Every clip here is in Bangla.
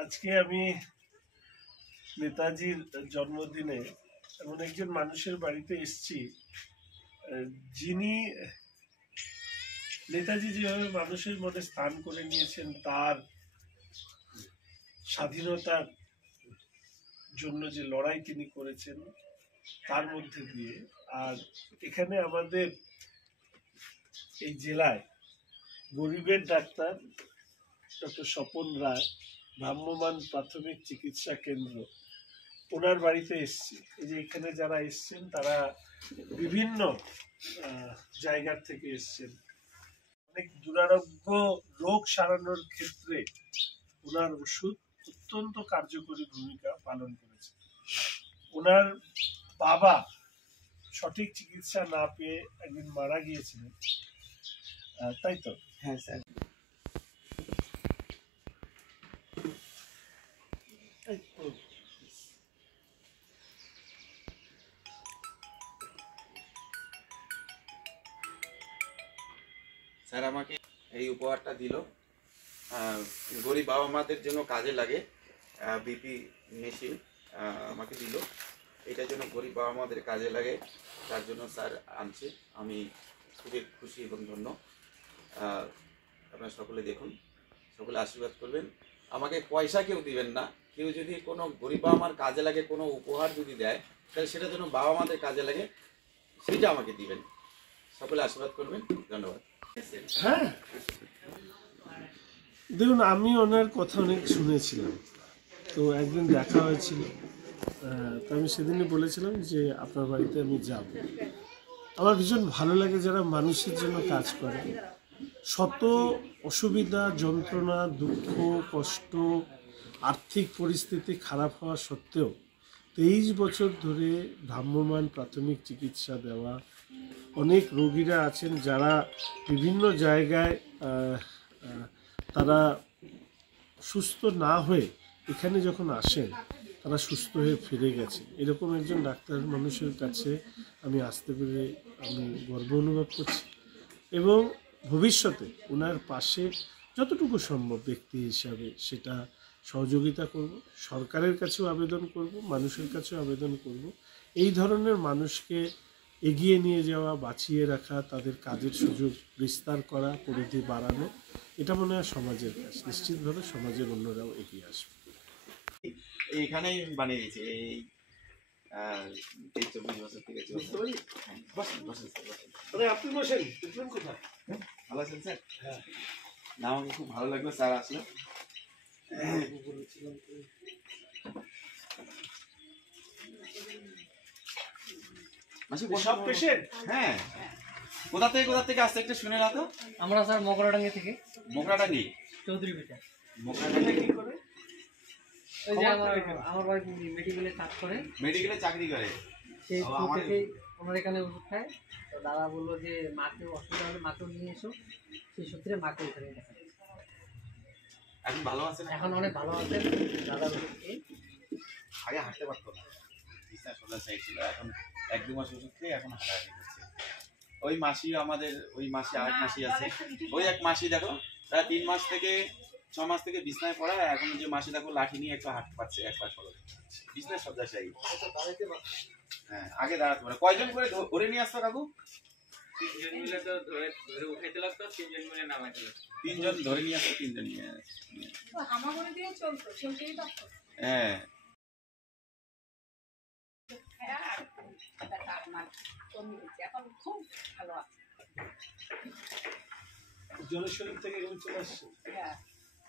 আজকে আমি নেতাজির জন্মদিনে এমন একজন মানুষের বাড়িতে এসেছি যিনি নেতাজি যেভাবে মানুষের মনে স্থান করে নিয়েছেন, তার স্বাধীনতার জন্য যে লড়াই তিনি করেছেন তার মধ্যে দিয়ে। আর এখানে আমাদের এই জেলায় গরিবের ডাক্তার ডক্টর স্বপন রায়, ভ্রাম্যমাণ প্রাথমিক চিকিৎসা কেন্দ্র, ওনার বাড়িতে এসছি। এই যে এখানে যারা এসছেন তারা বিভিন্ন জায়গার থেকে এসছেন। অনেক দুরারোগ্য রোগ সারানোর ক্ষেত্রে ওনার ওষুধ অত্যন্ত কার্যকরী ভূমিকা পালন করেছে। ওনার বাবা সঠিক চিকিৎসা না পেয়ে একদিন মারা গিয়েছিলেন, তাই তো? হ্যাঁ স্যার। স্যার আমাকে এই উপহারটা দিল, গরিব বাবা মাদের জন্য কাজে লাগে। বিপি মেশিন আমাকে দিল, এটার জন্য গরিব বাবা মাদের কাজে লাগে, তার জন্য স্যার আনছে। আমি খুবই খুশি এবং ধন্য। আপনারা সকলে দেখুন, সকলে আশীর্বাদ করবেন। আমাকে পয়সা কেউ দিবেন না, কেউ যদি কোনো গরিব বাবা মার কাজে লাগে কোনো উপহার যদি দেয়, তাহলে সেটা যেন বাবা মাদের কাজে লাগে, সেটা আমাকে দিবেন। সকলে আশীর্বাদ করবেন। ধন্যবাদ। হ্যাঁ, দেখুন, আমি ওনার কথা অনেক শুনেছিলাম, তো একদিন দেখা হয়েছিল। তো আমি সেদিনই বলেছিলাম যে আপনার বাড়িতে আমি যাব। আমার ভীষণ ভালো লাগে যারা মানুষের জন্য কাজ করে। শত অসুবিধা, যন্ত্রণা, দুঃখ, কষ্ট, আর্থিক পরিস্থিতি খারাপ হওয়া সত্ত্বেও 23 বছর ধরে ভ্রাম্যমাণ প্রাথমিক চিকিৎসা দেওয়া। অনেক রোগীরা আছেন যারা বিভিন্ন জায়গায় তারা সুস্থ না হয়ে এখানে যখন আসেন তারা সুস্থ হয়ে ফিরে গেছে। এরকম একজন ডাক্তার মানুষের কাছে আমি আসতে পেরে আমি গর্ব অনুভব করছি এবং ভবিষ্যতে ওনার পাশে যতটুকু সম্ভব ব্যক্তি হিসাবে সেটা সহযোগিতা করব। সরকারের কাছেও আবেদন করব, মানুষের কাছেও আবেদন করব। এই ধরনের মানুষকে এগিয়ে নিয়ে যাওয়া, বাঁচিয়ে রাখা, তাদের কাজের সুযোগ বিস্তার করা, পরিধি বাড়ানো, এটা মনে হয় সমাজের কাজ। নিশ্চিতভাবে সমাজের অন্যরাও এগিয়ে আসবে। এইখানেই বানিয়ে দিয়েছি, এই 24 বছর থেকে চলছে। আপনি বসেন, কোথায়? ভালো আছেন স্যার? হ্যাঁ, না আমাকে খুব ভালো লাগলো স্যার আসলে। সব পেশেন্ট? হ্যাঁ। কোথা থেকে আসছে একটু শুনে না তো? আমরা স্যার মকড়াডাঙ্গি থেকে। মকড়াডাঙ্গি? চৌধুরী বেটা। মকড়াডাঙ্গি কি করে? ওই যে আমার ভাই মেডিকেলে কাজ করে। মেডিকেলে চাকরি করে। সেই থেকেই ওনার এখানে ওষুধ খায়। তো দাদা বললো যে মাকে অসুবিধা হলে মাকেও নিয়ে এসো, সেই সূত্রে মাকে এখানে দেখা। এখন ভালো আছেন? এখন অনেক ভালো আছেন দাদা। আগে হাঁটতে পারতো না, বিছনা সোজা সাইড ছিল, এখন 1-2 মাস ওষুধ খেয়ে এখন হাঁটাহাঁটি করছে। ওই মাসি আমাদের, ওই মাসি আরেক মাসি আছে, ওই এক মাসি দেখো প্রায় 3 মাস থেকে 6 মাস থেকে বিছনায় পড়া, এখন যে মাসি দেখো লাঠি নিয়ে একটু হাঁটতে পারছে, এক পা সরো, বিছনায় সজ্জা সাই। হ্যাঁ, আগে দাঁড়াতে পারে। কয়জন করে ধরে নিয়ে আসতো কাকু? 3 জন মিলে তো ধরে উঠাইতে লাগতো, 3 জন মিলে নামাইতে লাগতো। 3 জন ধরে নিয়ে আসতো, 3 জন নিয়ে আমার মনে দিয়ে চলতো, চলতেই থাকতো। হ্যাঁ। এখন খুব ভালো আছে। জলেশ্বরী থেকে চলে আসছে। হ্যাঁ,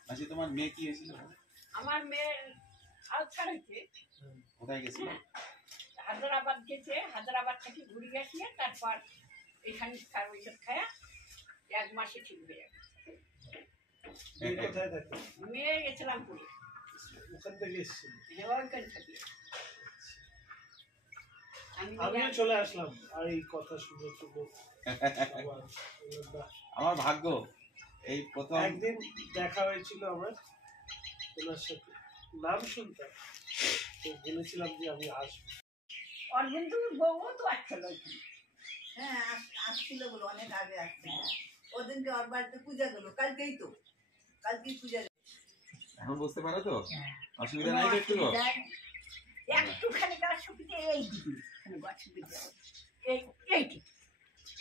মাসি তোমার মেয়ে কি হয়েছিল? আমার মেয়ের আলসার হয়েছে। কোথায় গেছিল? হায়দ্রাবাদ গেছে, হায়দ্রাবাদ থেকে ঘুরে গেছে, তারপর এখানে ওইসব খায়া 1 মাসে ঠিক হয়ে গেছে। কোথায় থাকে? মেয়ে গেছিলাম পুরী, ওখান থেকে এসেছিল। ওইখান থেকে আমিও চলে আসলাম আর এই কথা শুনে শুনে আমার ভাগ্য, এই প্রথম একদিন দেখা হয়েছিল আমার ওনার সাথে, নাম শুনতাম, তো বলেছিলাম যে আমি আসবো। অরবিন্দু বউ তো আসছিল ওইখানে। হ্যাঁ, আসছিল বলে অনেক আগে আসছিল। ওদিনকে ওর বাড়িতে পূজা গেল, কালকেই পূজা। এখন বুঝতে পারো তো? হ্যাঁ। অসুবিধা নাই তো একটু? একটুখানি অসুবিধা এই দিকে অসুবিধা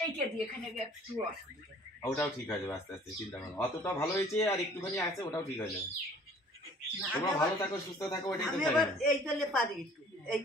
এইটা দিয়ে এখানে একটু অসুবিধা। ওটাও ঠিক হয়ে যাবে আস্তে আস্তে, চিন্তা করো। অতটা ভালো হয়েছে আর একটুখানি আছে, ওটাও ঠিক হয়ে যাবে। না, তোমরা আমি ভালো আবার- থাকো, সুস্থ থাকো, ওইটাই তো আমি চাই আবার আমি। এই করলে পারি একটু এই